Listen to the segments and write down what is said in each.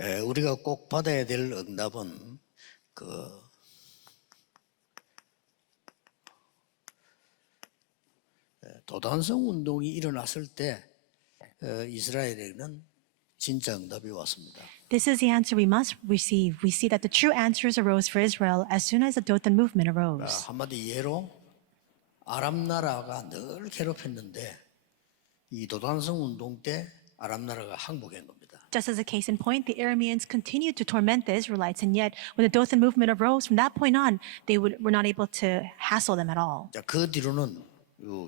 우리가 꼭 받아야 될 응답은 도단성 운동이 일어났을 때 이스라엘에는 진짜 응답이 왔습니다. This is the answer we must receive. We see that the true answers arose for Israel as soon as the Dothan movement arose. 한마디 예로 아람 나라가 늘 괴롭혔는데 이 도단성 운동 때 아람 나라가 항복한 겁니다. Just as a case in point, the Aramians continued to torment the Israelites, and yet when the Dothan movement arose, from that point on, they were not able to hassle them at all. 자, 그 뒤로는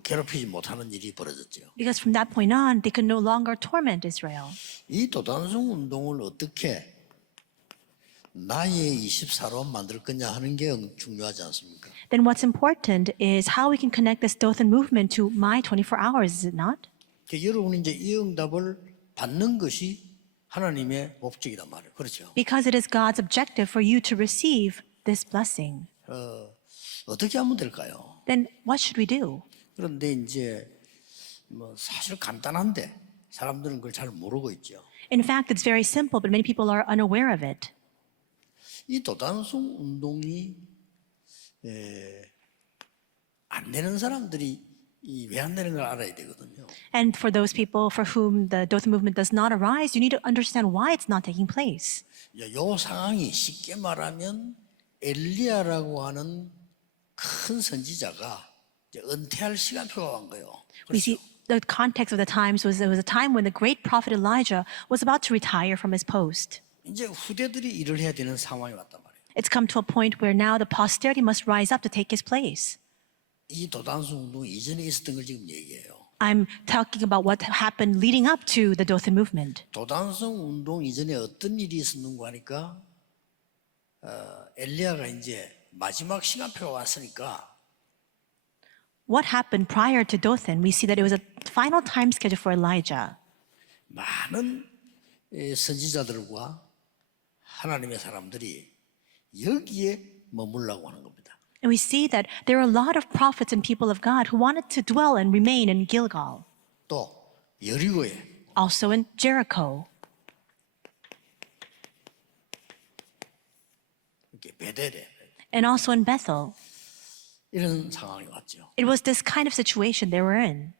괴롭히지 못하는 일이 벌어졌죠. Because from that point on, they could no longer torment Israel. 이 도단성 운동을 어떻게 나의 24로 만들 거냐 하는 게 중요하지 않습니까? Then what's important is how we can connect this Dothan movement to my 24 hours, is it not? 여러분이 이제 이 응답을 받는 것이 하나님의 목적이란 말이에요. 그렇죠? Because it is God's objective for you to receive this blessing. 어떻게 하면 될까요? Then what should we do? 그런데 이제 사실 간단한데 사람들은 그걸 잘 모르고 있죠. In fact, it's very simple, but many people are unaware of it. 이 도단성 운동이 안 되는 사람들이 왜 안 되는 걸 알아야 되거든요. And for those people for whom the Dothan movement does not arise, you need to understand why it's not taking place. 이 상황이 쉽게 말하면 엘리야라고 하는 큰 선지자가 은퇴할 시간표가 온 거예요. We see the context of the times was there was a time when the great prophet Elijah was about to retire from his post. 이제 후대들이 일을 해야 되는 상황이 왔단 말이에요. It's come to a point where now the posterity must rise up to take his place. 이 도단성 운동 이전에 있었던 걸 지금 얘기해요. I'm talking about what happened leading up to the Dothan movement. 도단성 운동 이전에 어떤 일이 있었는가 하니까 엘리야가 이제 마지막 시간표가 왔으니까 What happened prior to Dothan? We see that it was a final time schedule for Elijah. 많은 선지자들과 하나님의 사람들이 여기에 머물라고 하는 겁니다. And we see that there are a lot of prophets and people of God who wanted to dwell and remain in Gilgal, 또 여리고에 also in Jericho, 이렇게 베델에 and also in Bethel. 이런 상황이 왔죠. It was this kind of situation they were in.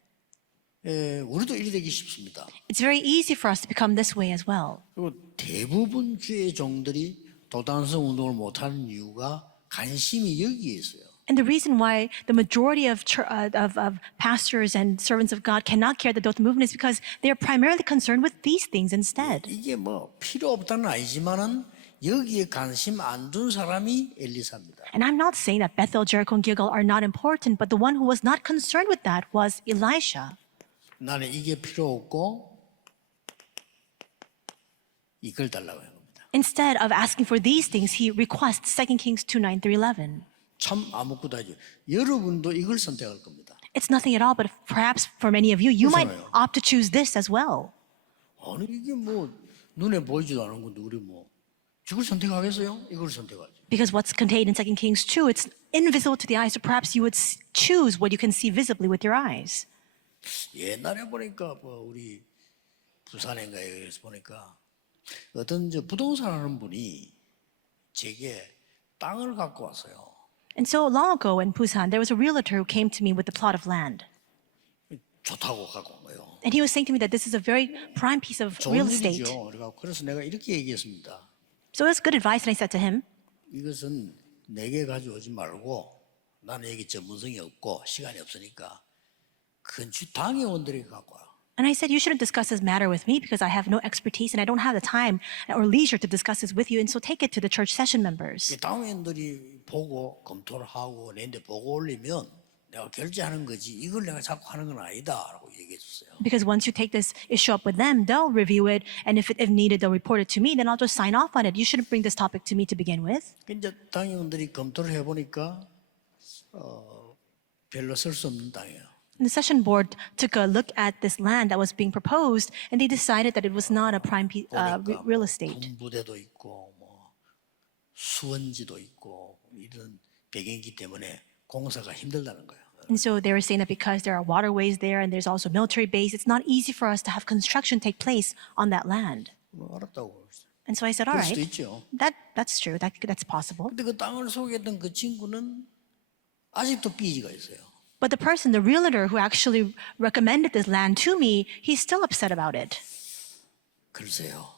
우리도 이리 되기 쉽습니다. It's very easy for us to become this way as well. 그리고 대부분 주의 종들이 도단성 운동을 못하는 이유가 관심이 여기에 있어요. And the reason why the majority of pastors and servants of God cannot carry the Dothan movement is because they are primarily concerned with these things instead. 이게 필요 없다는 아니지만은 여기에 관심 안 둔 사람이 엘리사입니다. And I'm not saying that Bethel, Jericho, and Gilgal are not important, but the one who was not concerned with that was Elisha. 나는 이게 필요 없고 이걸 달라고 해요. Instead of asking for these things, he requests 2 Kings 2:9 through 11. 참 아무것도 하죠. 여러분도 이걸 선택할 겁니다. It's nothing at all, but perhaps for many of you, you might opt to choose this as well. 아니 이게 눈에 보이지도 않은 건데 우리 이걸 선택하겠어요? 이걸 선택하죠. Because what's contained in 2 Kings 2, it's invisible to the eyes, so perhaps you would choose what you can see visibly with your eyes. 옛날에 보니까 우리 부산인가에 보니까 어떤 부동산 하는 분이 제게 땅을 갖고 왔어요. And so long ago in Busan, there was a realtor who came to me with a plot of land. 좋다고 갖고 온 거예요. And he was saying to me that this is a very prime piece of real 좋은 estate. 일이죠. 그래서 내가 이렇게 얘기했습니다. So it was good advice, and I said to him, 이것은 내게 가져오지 말고 나는 여기 전문성이 없고 시간이 없으니까 근처 당회원들이 갖고 와. and I said, you shouldn't discuss this matter with me because I have no expertise and I don't have the time or leisure to discuss this with you, and so take it to the church session members. 당회원들이 보고 검토를 하고 내한테 보고 올리면 내가 결제하는 거지 이걸 내가 자꾸 하는 건 아니다라고 얘기해 줬어요. Because once you take this issue up with them, they'll review it, and if needed, they'll report it to me, then I'll just sign off on it. You shouldn't bring this topic to me to begin with. 이제 당회원들이 검토를 해보니까 별로 쓸 수 없는 땅이에요. And the session board took a look at this land that was being proposed, and they decided that it was not a prime real estate. 군부대도 있고 수원지도 있고 이런 배경이기 때문에 공사가 힘들다는 거예요. And so they were saying that because there are waterways there and there's also military base, it's not easy for us to have construction take place on that land. 알았다고. And so I said, all 그럴 수도 right, 있죠. that's true. That's possible. 근데 그 땅을 소개했던 그 친구는 아직도 삐지가 있어요. But the person, the realtor who actually recommended this land to me, he's still upset about it. 글쎄요.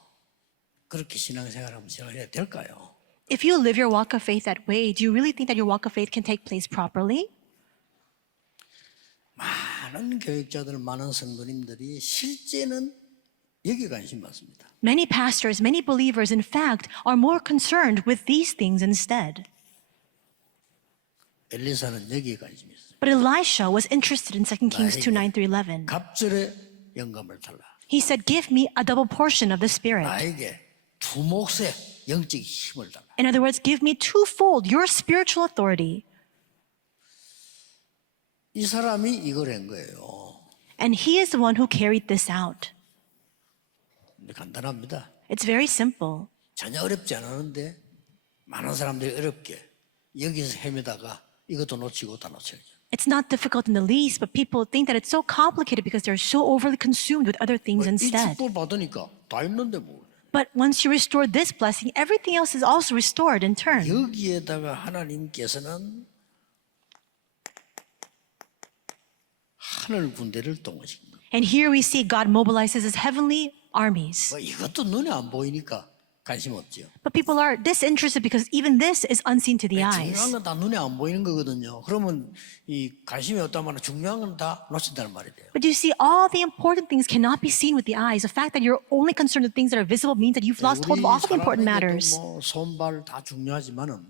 그렇게 신앙생활하면 생활해야 될까요? If you live your walk of faith that way, do you really think that your walk of faith can take place properly? 많은 교육자들, 많은 성도님들이 실제는 여기 관심 많습니다. Many pastors, many believers, in fact, are more concerned with these things instead. 엘리사는 여기에 관심이 있어요. But Elisha was interested in 2 Kings 2, 9 through 11. 갑절의 영감을 달라. He said, give me a double portion of the Spirit. 나에게 두 몫의 영적 힘을 달라. In other words, give me twofold your spiritual authority. 이 사람이 이걸 한 거예요. And he is the one who carried this out. 근데 간단합니다. It's very simple. 전혀 어렵지 않았는데 많은 사람들이 어렵게 여기서 헤매다가 이것도 놓치고 다 놓쳐요. It's not difficult in the least, but people think that it's so complicated because they're so overly consumed with other things 이 instead. 축복을 받으니까 다 있는데 뭐. But once you restore this blessing, everything else is also restored in turn. 여기에다가 하나님께서는 하늘 군대를 동원시킵니다. And here we see God mobilizes his heavenly armies. 뭐 이것도 눈에 안 보이니까 관심 없죠. But people are disinterested because even this is unseen to the 중요한 eyes. 건 다 눈에 안 보이는 거거든요. 그러면 이 관심이 없다면 중요한 건 다 놓친다는 말이 돼요. But you see, all the important things cannot be seen with the eyes. The fact that you're only concerned with things that are visible means that you've lost hold of all the important matters. 뭐 손발 다 중요하지만은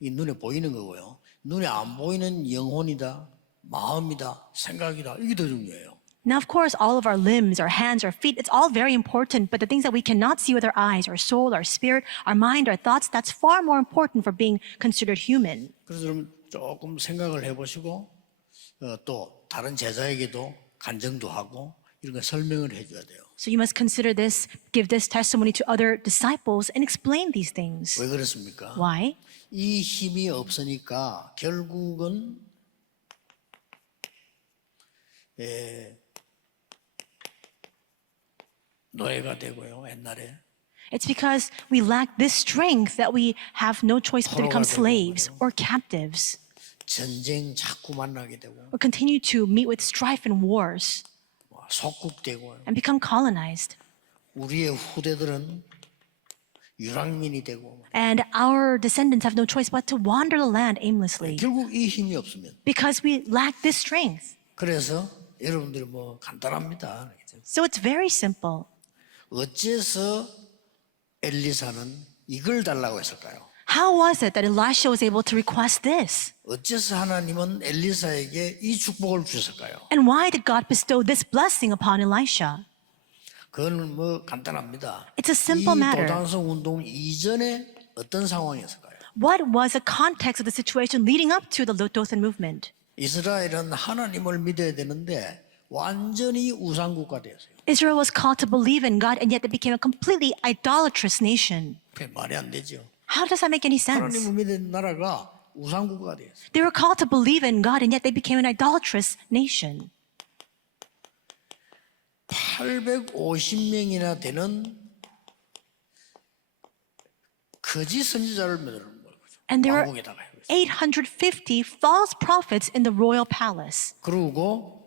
이 눈에 보이는 거고요. 눈에 안 보이는 영혼이다, 마음이다, 생각이다 이게 더 중요해요. Now, of course, all of our limbs, our hands, our feet, it's all very important. But the things that we cannot see with our eyes, our soul, our spirit, our mind, our thoughts, that's far more important for being considered human. 그래서 여러분 조금 생각을 해보시고 또 다른 제자에게도 간증도 하고 이런 거 설명을 해줘야 돼요. So you must consider this, give this testimony to other disciples and explain these things. 왜 그렇습니까? Why? 이 힘이 없으니까 결국은 노예가 되고요. 옛날에 It's because we lack this strength that we have no choice but to become 포로가 되고 slaves or captives 전쟁 자꾸 만나게 되고 or continue to meet with strife and wars 속국되고 and become colonized. 우리의 후대들은 유랑민이 되고 And our descendants have no choice but to wander the land aimlessly 결국 이 힘이 없으면 because we lack this strength. 그래서 여러분들이 뭐 간단합니다. So it's very simple. 어째서 엘리사는 이걸 달라고 했을까요? How was it that Elisha was able to request this? 어째서 하나님은 엘리사에게 이 축복을 주셨을까요? And why did God bestow this blessing upon Elisha? 그건 뭐 간단합니다. It's a simple 이 matter. 도단성 운동 이전에 어떤 상황이었을까요? What was the context of the situation leading up to the Dothan movement? 이스라엘은 하나님을 믿어야 되는데 완전히 우상국가 되었어요. Israel was called to believe in God, and yet they became a completely idolatrous nation. 그게 말이 안 되죠. How does that make any sense? 하나님을 믿는 나라가 우상국가가 되었어요. They were called to believe in God, and yet they became an idolatrous nation. 850명이나 되는 거짓 선지자를 만드는 거죠. And there were 왕국에다가. 850 false prophets in the royal palace. 그리고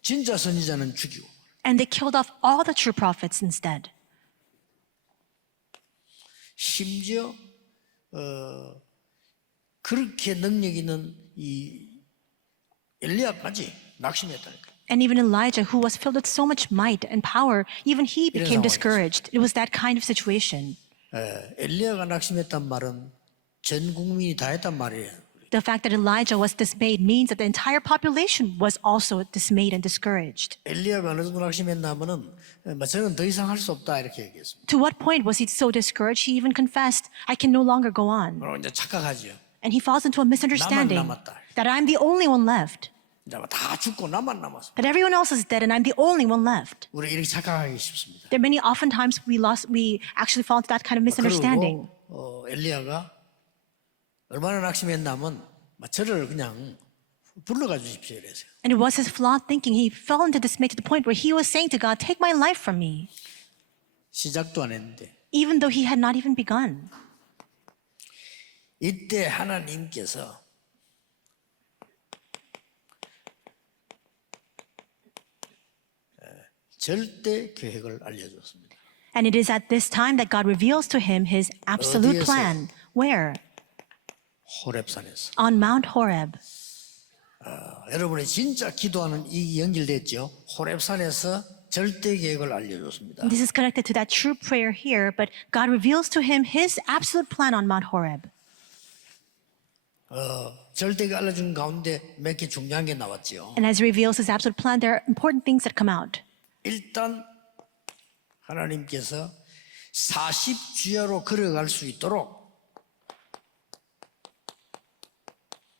진짜 선지자는 죽이고. And they killed off all the true prophets instead. 심지어 그렇게 능력 있는 이 엘리야까지 낙심했다니까. And even Elijah, who was filled with so much might and power, even he became discouraged. It was that kind of situation. 엘리야가 낙심했단 말은 전 국민이 다 했단 말이에요. The fact that Elijah was dismayed means that the entire population was also dismayed and discouraged. 엘리야가 어느 정도 낙심했나면은 저는 더 이상 할 수 없다 이렇게 얘기했습니다. To what point was he so discouraged? He even confessed, I can no longer go on. 그리고 이제 착각하죠. And he falls into a misunderstanding 나만 남았다. that I'm the only one left, 이제 다 죽고 나만 남았어. that everyone else is dead and I'm the only one left. 우리 이렇게 착각하기 쉽습니다. There are many oftentimes we actually fall into that kind of misunderstanding. 그리고 엘리야가 얼마나 낙심했냐면 저를 그냥 불러가 주십시오 이랬어요. And it was his flawed thinking. He fell into dismay to the point where he was saying to God, take my life from me. 시작도 안 했는데 even though he had not even begun. 이때 하나님께서 절대 계획을 알려줬습니다. And it is at this time that God reveals to him his absolute 어디에서? plan. Where? 호렙산에서. On Mount Horeb. 여러분이 진짜 기도하는 이 연결됐죠. 호렙산에서 절대 계획을 알려줬습니다. This is connected to that true prayer here, but God reveals to him his absolute plan on Mount Horeb. 절대 계획 알려준 가운데 몇 개 중요한 게 나왔죠. And as he reveals his absolute plan, there are important things that come out. 일단 하나님께서 40주야로 걸어갈 수 있도록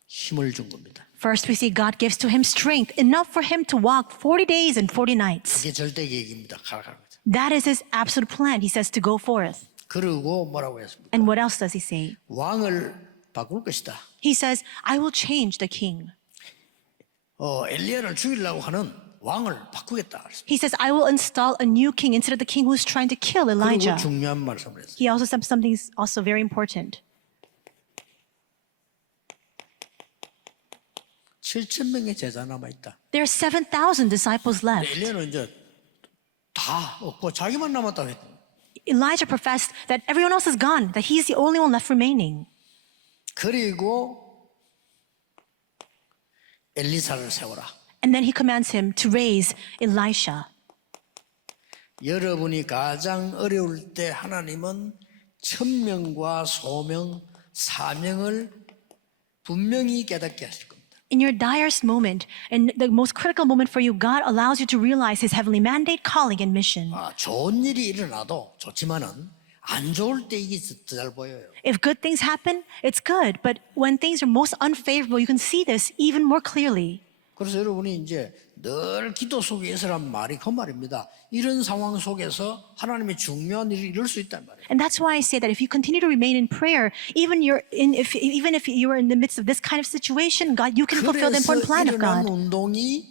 힘을 준 겁니다. First, we see God gives to him strength, enough for him to walk 40 days and 40 nights. 그게 절대 계획입니다. 가라가는 거죠. That is his absolute plan. He says to go forth. 그리고 뭐라고 했습니까? And what else does he say? 왕을 바꿀 것이다. He says, I will change the king. 엘리야를 죽이려고 하는 왕을 바꾸겠다. He says, I will install a new king instead of the king who's trying to kill 그리고 Elijah. 중요한 말씀을 했어요. He also said something also very important. 7,000명의 제자 남아있다. There are 7,000 disciples left. 엘리야는 이제 다 없고 자기만 남았다고 했다. Elijah professed that everyone else is gone, that he's the only one left remaining. 그리고 엘리사를 세워라. And then he commands him to raise Elisha. 여러분이 가장 어려울 때 하나님은 천명과 소명, 사명을 분명히 깨닫게 하실 겁니다. In your direst moment, in the most critical moment for you, God allows you to realize his heavenly mandate, calling, and mission. 좋은 일이 일어나도 좋지만은 안 좋을 때 이게 더 잘 보여요. If good things happen, it's good. But when things are most unfavorable, you can see this even more clearly. 그래서 여러분이 이제 늘 기도 속에서란 말이 그 말입니다. 이런 상황 속에서 하나님의 중요한 일을 이룰 수 있단 말이에요. And that's why I say that if you continue to remain in prayer, even if you are in the midst of this kind of situation, God, you can fulfill the 그래서 important plan of 일어난 God. 운동이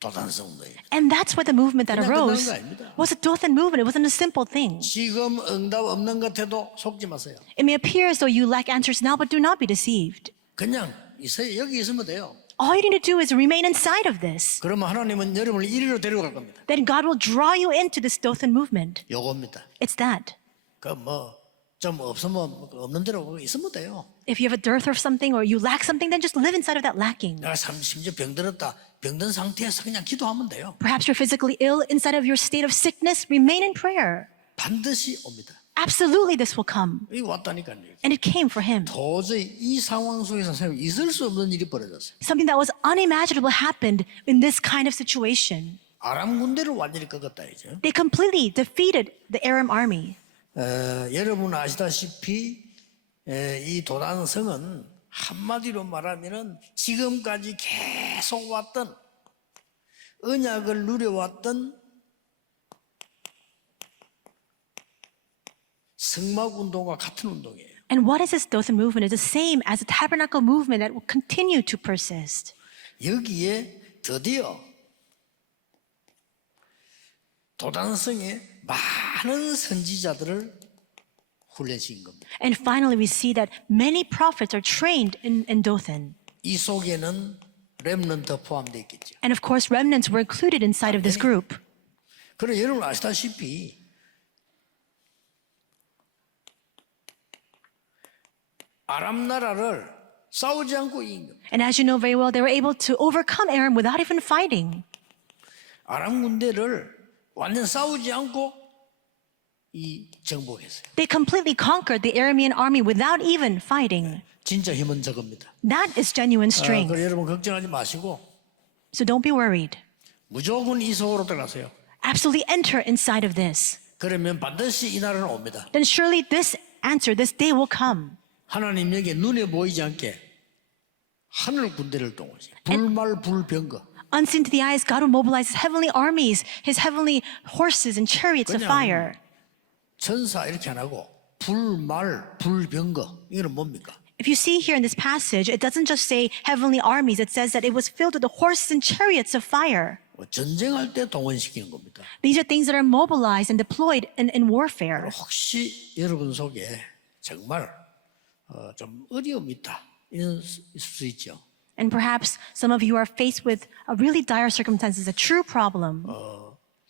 도단성 운동이에요. And that's why the movement that 그냥 arose 끝난 거 아닙니다. was a Dothan movement. It wasn't a simple thing. 지금 응답 없는 것 같아도 속지 마세요. It may appear as though you lack answers now, but do not be deceived. 그냥 여기 있으면 돼요. All you need to do is remain inside of this. 그러면 하나님은 여러분을 이리로 데려갈 겁니다. Then God will draw you into this Dothan movement. 요겁니다. It's that. 좀 없으면 없는 대로 있으면 돼요. If you have a dearth of something or you lack something, then just live inside of that lacking. 내가 심지어 병들었다. 병든 상태에서 그냥 기도하면 돼요. Perhaps you're physically ill. Inside of your state of sickness, remain in prayer. 반드시 옵니다. Absolutely, this will come. 이거 왔다니까요. And it came for him. 도저히 이 상황 속에서 있을 수 없는 일이 벌어졌어요. Something that was unimaginable happened in this kind of situation. 아람 군대를 완전히 꺾었다 이죠. They completely defeated the Aram army. 여러분 아시다시피 이 도단성은 한마디로 말하면은 지금까지 계속 왔던 언약을 누려왔던 성막 운동과 같은 운동이에요. And what is this Dothan movement? It's the same as the Tabernacle movement that will continue to persist. 여기에 드디어 도단성에 많은 선지자들을 훈련시킨 겁니다. And finally, we see that many prophets are trained in Dothan. 이 속에는 렘넌트 포함되어 있겠죠. And of course, remnants were included inside of this group. 그래 여러분 아시다시피 아람 나라를 싸우지 않고 이긴 겁니다. And as you know very well, they were able to overcome Aram without even fighting. 아람 군대를 완전 싸우지 않고 정복했어요. They completely conquered the Aramian army without even fighting. 진짜 힘은 저겁니다. That is genuine strength. 그래 여러분 걱정하지 마시고 So don't be worried. 무조건 이 속으로 들어가세요. Absolutely enter inside of this. 그러면 반드시 이 날은 옵니다. Then surely this day will come. 하나님에게 눈에 보이지 않게 하늘 군대를 동원해요. 불말 불병거. Unseen to the eyes, God will mobilize his heavenly armies, his heavenly horses and chariots of fire. 천사 이렇게 안 하고 불말 불병거 이거는 뭡니까? If you see here in this passage, it doesn't just say heavenly armies. It says that it was filled with the horses and chariots of fire. 전쟁할 때 동원시키는 겁니다. These are things that are mobilized and deployed in warfare. 혹시 여러분 속에 정말 좀 어려움이 있다 이런 있을 수 있죠. And perhaps some of you are faced with a really dire circumstances, a true problem.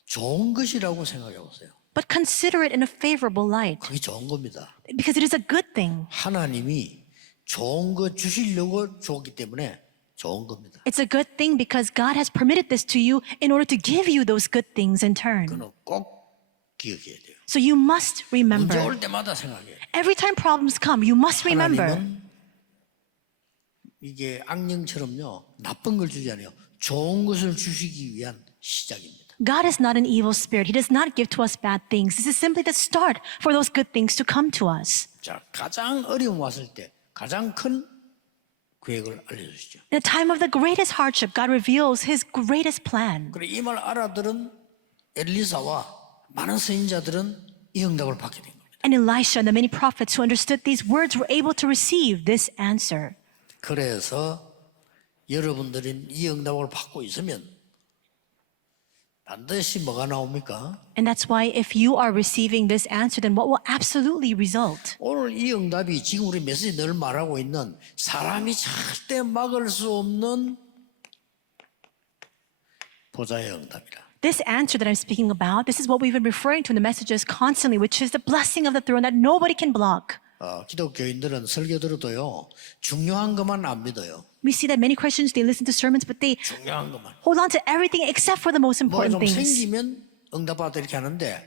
좋은 것이라고 생각해 보세요. But consider it in a favorable light. 그게 좋은 겁니다. Because it is a good thing. 하나님이 좋은 거 주시려고 줬기 때문에 좋은 겁니다. It's a good thing because God has permitted this to you in order to give you those good things in turn. 그는 꼭 기억해야 돼요. So you must 문제 remember. 올 때마다 생각해요. Every time problems come, you must remember. 하나님은 이게 악령처럼요 나쁜 걸 주지 않아요. 좋은 것을 주시기 위한 시작입니다. God is not an evil spirit. He does not give to us bad things. This is simply the start for those good things to come to us. 자, 가장 어려움 왔을 때 가장 큰 계획을 알려주시죠. In a time of the greatest hardship, God reveals His greatest plan. 그래 이 말 알아들은 엘리사와 많은 선인자들은 이 응답을 받게 된 겁니다. And Elisha and the many prophets who understood these words were able to receive this answer. 그래서 여러분들이 이 응답을 받고 있으면 반드시 뭐가 나옵니까? And that's why if you are receiving this answer, then what will absolutely result? 오늘 이 응답이 지금 우리 메시지 늘 말하고 있는 사람이 절대 막을 수 없는 보좌의 응답이라. This answer that I'm speaking about, this is what we've been referring to in the messages constantly, which is the blessing of the throne that nobody can block. 기독교인들은 설교 들어도요 중요한 것만 안 믿어요. We see that many Christians, they listen to sermons, but they 중요한 것만. hold on to everything except for the most 뭐가 important 좀 things. 생기면 응답받아 이렇게 하는데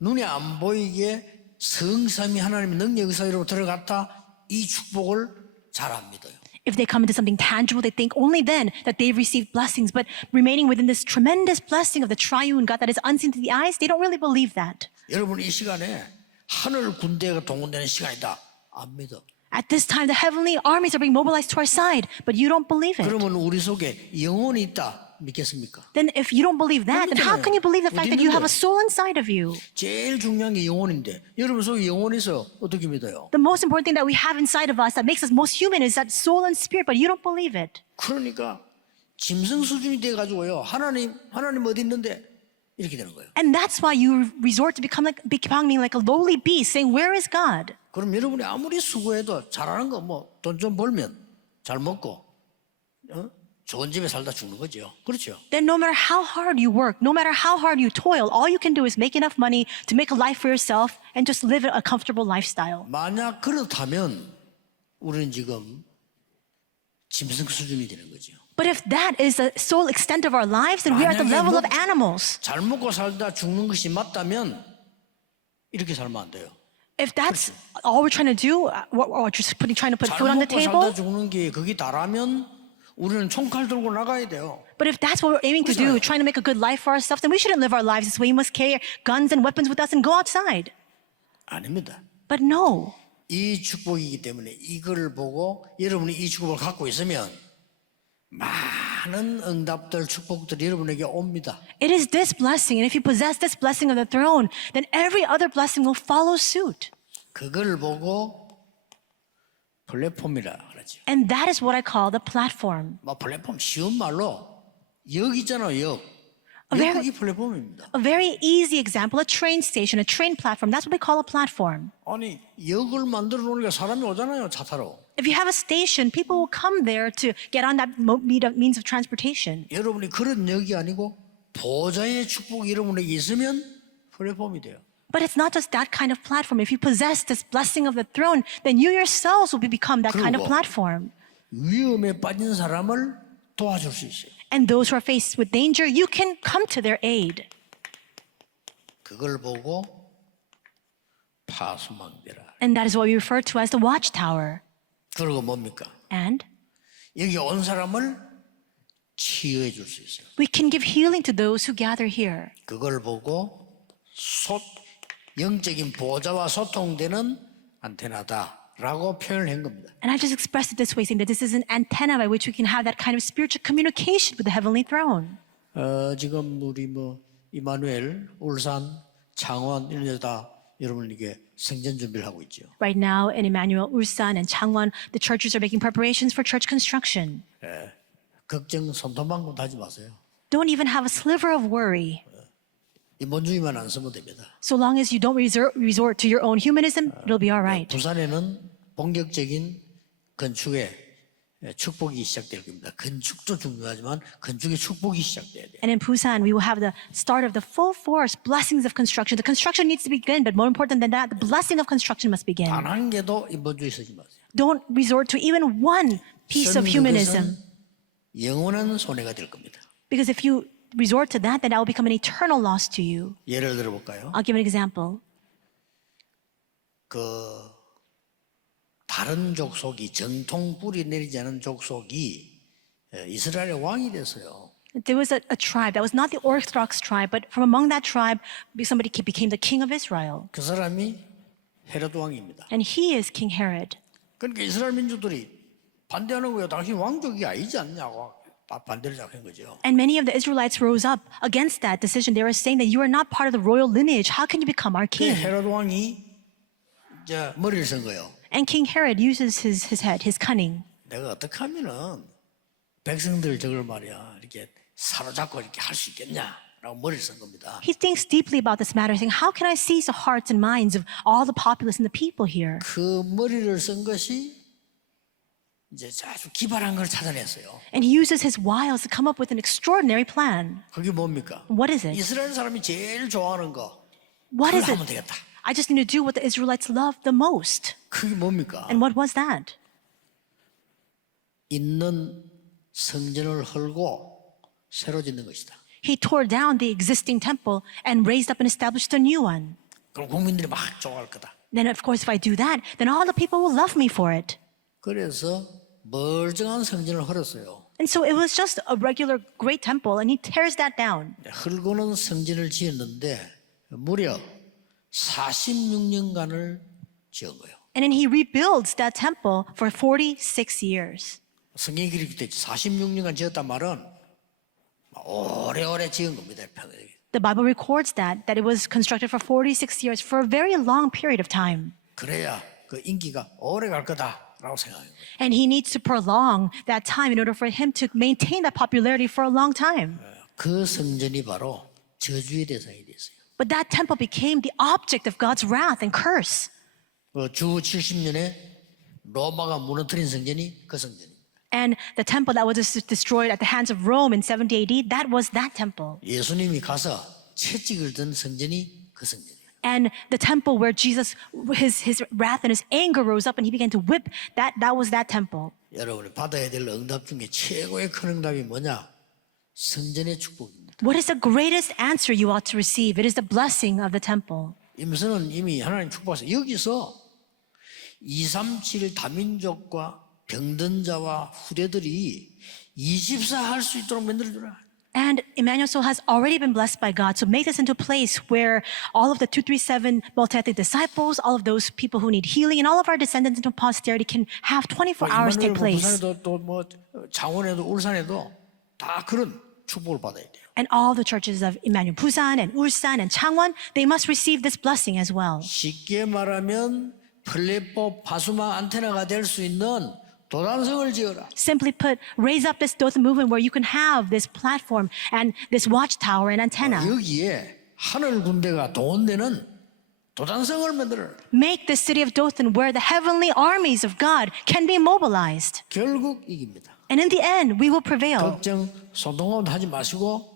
눈에 안 보이게 성삼위 하나님의 능력 사이로 들어갔다 이 축복을 잘 안 믿어요. If they come into something tangible, they think only then that they've received blessings. But remaining within this tremendous blessing of the triune God that is unseen to the eyes, they don't really believe that. 여러분 이 시간에 하늘 군대가 동원되는 시간이다. 안 믿어. At this time, the heavenly armies are being mobilized to our side, but you don't believe it. 그러면 우리 속에 영혼이 있다. 믿겠습니까? Then if you don't believe that, then how can you believe the fact that you have a soul inside of you? 제일 중요한 게 영혼인데 여러분 속에 영혼이 있어요. 어떻게 믿어요? The most important thing that we have inside of us that makes us most human is that soul and spirit, but you don't believe it. 그러니까 짐승 수준이 돼가지고요. 하나님 어디 있는데 이렇게 되는 거예요. And that's why you resort to becoming like a lowly beast, saying, "Where is God?" 그럼 여러분이 아무리 수고해도 잘하는 거 뭐 돈 좀 벌면 잘 먹고 좋은 집에 살다 죽는 거죠. 그렇죠? Then no matter how hard you work, no matter how hard you toil, all you can do is make enough money to make a life for yourself and just live a comfortable lifestyle. 만약 그렇다면 우리는 지금 짐승 수준이 되는 거죠. But if that is the sole extent of our lives, then we are at the level of animals. 잘 먹고 살다 죽는 것이 맞다면 이렇게 살면 안 돼요. If that's all we're trying to do, or just trying to put 잘 food on the 먹고 table, 살다 죽는 게 그게 다라면 우리는 총칼 들고 나가야 돼요. but if that's what we're aiming to do, 그렇잖아요. trying to make a good life for ourselves, then we shouldn't live our lives this way. We must carry guns and weapons with us and go outside. 아닙니다. But no. 이 축복이기 때문에 이걸 보고 여러분이 이 축복을 갖고 있으면 많은 응답들, 축복들이 여러분에게 옵니다. It is this blessing, and if you possess this blessing of the throne, then every other blessing will follow suit. 그걸 보고 플랫폼이라 그러죠. And that is what I call the platform. 뭐 플랫폼 쉬운 말로 역 있잖아요, 역. very- 역이 플랫폼입니다. A very easy example, a train station, a train platform. That's what we call a platform. 아니 역을 만들어 놓으니까 사람이 오잖아요, 차 타러. If you have a station, people will come there to get on that means of transportation. 여러분이 그런 역이 아니고 보좌의 축복이 여러분에게 있으면 플랫폼이 돼요. But it's not just that kind of platform. If you possess this blessing of the throne, then you yourselves will become that kind of 그리고 platform. 위험에 빠진 사람을 도와줄 수 있어요. And those who are faced with danger, you can come to their aid. 그걸 보고 파수망대라. And that is what we refer to as the watchtower. 그리고 뭡니까? And 여기 온 사람을 치유해 줄 수 있어요. we can give healing to those who gather here. 그걸 보고 영적인 보좌와 소통되는 안테나다라고 표현을 한 겁니다. And I just expressed it this way, saying that this is an antenna by which we can have that kind of spiritual communication with the heavenly throne. 지금 우리 이마누엘, 울산, 창원 이런 데다 여러분에게 성전 준비를 하고 있죠. Right now in Emmanuel, Ulsan, and Changwon, the churches are making preparations for church construction. 걱정 손톱만큼도 하지 마세요. Don't even have a sliver of worry. 이 본주의만 안 쓰면 됩니다. So long as you don't resort to your own humanism, it'll be all right. 부산에는 본격적인 건축에 축복이 시작될 겁니다. 건축도 중요하지만 건축의 축복이 시작돼야 돼요. And in Busan, we will have the start of the full force blessings of construction. The construction needs to begin, but more important than that, the blessing of construction must begin. 단 한 개도 이 본주의 쓰지 마세요. Don't resort to even one piece of humanism. 영원한 손해가 될 겁니다. Because if you resort to that, then that will become an eternal loss to you. 예를 들어 볼까요? I'll give an example. 다른 족속이 정통 뿌리 내리지 않은 족속이 이스라엘의 왕이 됐어요. There was a tribe that was not the Orthodox tribe, but from among that tribe, somebody became the king of Israel. 그 사람이 헤롯 왕입니다. And he is King Herod. 그러니까 이스라엘 민족들이 반대하는 거예요. 당신 왕족이 아니지 않냐고 반대를 한 거죠. And many of the Israelites rose up against that decision. They were saying that you are not part of the royal lineage. How can you become our king? 헤롯 왕이 이제 머리를 쓴 거예요. And King Herod uses his head, his cunning. 내가 어떻게 하면은 백성들 저걸 말이야 이렇게 사로잡고 이렇게 할 수 있겠냐라고 머리를 쓴 겁니다. He thinks deeply about this matter, saying, how can I seize the hearts and minds of all the populace and the people here? 그 머리를 쓴 것이 이제 아주 기발한 걸 찾아냈어요. And he uses his wiles to come up with an extraordinary plan. 그게 뭡니까? What is it? 이스라엘 사람이 제일 좋아하는 거 What is 그걸 하면 it? 되겠다. I just need to do what the Israelites love the most. 그게 뭡니까? And what was that? 있는 성전을 헐고 새로 짓는 것이다. He tore down the existing temple and raised up and established a new one. 그럼 국민들이 막 좋아할 거다. Then, of course, if I do that, then all the people will love me for it. 그래서 멀쩡한 성전을 헐었어요. And so it was just a regular great temple, and he tears that down. 헐고는 성전을 지었는데 무려 46년간을 지은 거예요. And then he rebuilds that temple for 46 years. 성경이 그렇게 됐지. 46년간 지었단 말은 오래오래 지은 겁니다. The Bible records that it was constructed for 46 years, for a very long period of time. 그래야 그 인기가 오래 갈 거다라고 생각해요. And he needs to prolong that time in order for him to maintain that popularity for a long time. 그 성전이 바로 저주의 대상이 됐어요. But that temple became the object of God's wrath and curse. 주 70년에 로마가 무너뜨린 성전이 그 성전입니다. And the temple that was destroyed at the hands of Rome in 70 AD, that was that temple. 예수님이 가서 채찍을 든 성전이 그 성전이에요. And the temple where Jesus, his wrath and his anger rose up and he began to whip, that was that temple. 여러분이 받아야 될 응답 중에 최고의 큰 응답이 뭐냐? 성전의 축복입니다. What is the greatest answer you ought to receive? It is the blessing of the temple. 임선은 이미 하나님 축복하세요. 여기서 237 다민족과 병든 자와 후대들이 24 할 수 있도록 만들어주라. And Emmanuel Soul has already been blessed by God. So make this into a place where all of the 237 multi-ethnic disciples, all of those people who need healing, and all of our descendants into posterity can have 24 hours take place. 부산에도 또 뭐 창원에도 울산에도 다 그런 축복을 받아야 돼요. And all the churches of Emmanuel Busan and Ulsan and Changwon, they must receive this blessing as well. 쉽게 말하면 플랫폼 파수마 안테나가 될 수 있는 도단성을 지어라. Simply put, raise up this Dothan movement where you can have this platform and this watchtower and antenna. 여기에 하늘 군대가 동원되는 도단성을 만들어라. Make the city of Dothan where the heavenly armies of God can be mobilized. 결국 이깁니다. And in the end, we will prevail. 걱정 소동하면 하지 마시고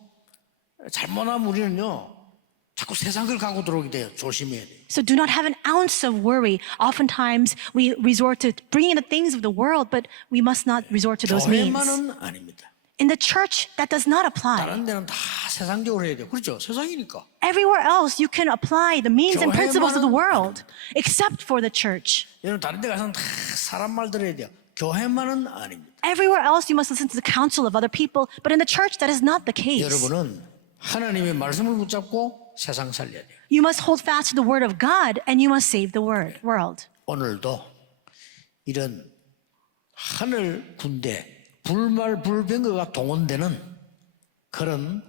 잘못하면 우리는요 자꾸 세상 걸 갖고 들어오게 돼요. 조심해야 돼요. So do not have an ounce of worry. Oftentimes, we resort to bringing the things of the world, but we must not resort to those means. 교회만은 아닙니다. In the church, that does not apply. 다른 데는 다 세상적으로 해야 돼요. 그렇죠? 세상이니까. Everywhere else, you can apply the means and principles of the 교회만은 world, except for the church. 여러분 다른 데 가서는 다 사람 말 들어야 돼요. 교회만은 아닙니다. Everywhere else, you must listen to the counsel of other people, but in the church, that is not the case. 여러분은 하나님의 말씀을 붙잡고 세상 살려야 돼요. You must hold fast to the word of God, and you must save the world. 오늘도 이런 하늘 군대 불말 불병거가 동원되는 그런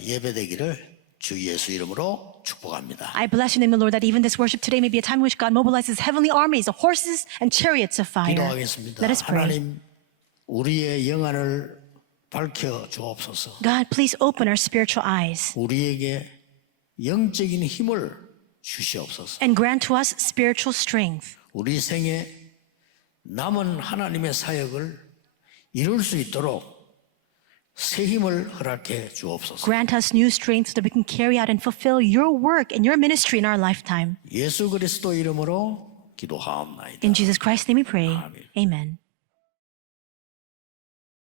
예배되기를 주 예수 이름으로 축복합니다. I bless your name, Lord, that even this worship today may be a time in which God mobilizes heavenly armies, the horses and chariots of fire. 기도하겠습니다. Let us pray. 하나님 우리의 영안을 밝혀 주옵소서. God, please open our spiritual eyes 우리에게 영적인 힘을 주시옵소서. and grant to us spiritual strength. 우리 생에 남은 하나님의 사역을 이룰 수 있도록 새 힘을 허락해 주옵소서. Grant us new strength so that we can carry out and fulfill your work and your ministry in our lifetime. 예수 그리스도 이름으로 기도하옵나이다. In Jesus Christ's name we pray. 아멘. Amen.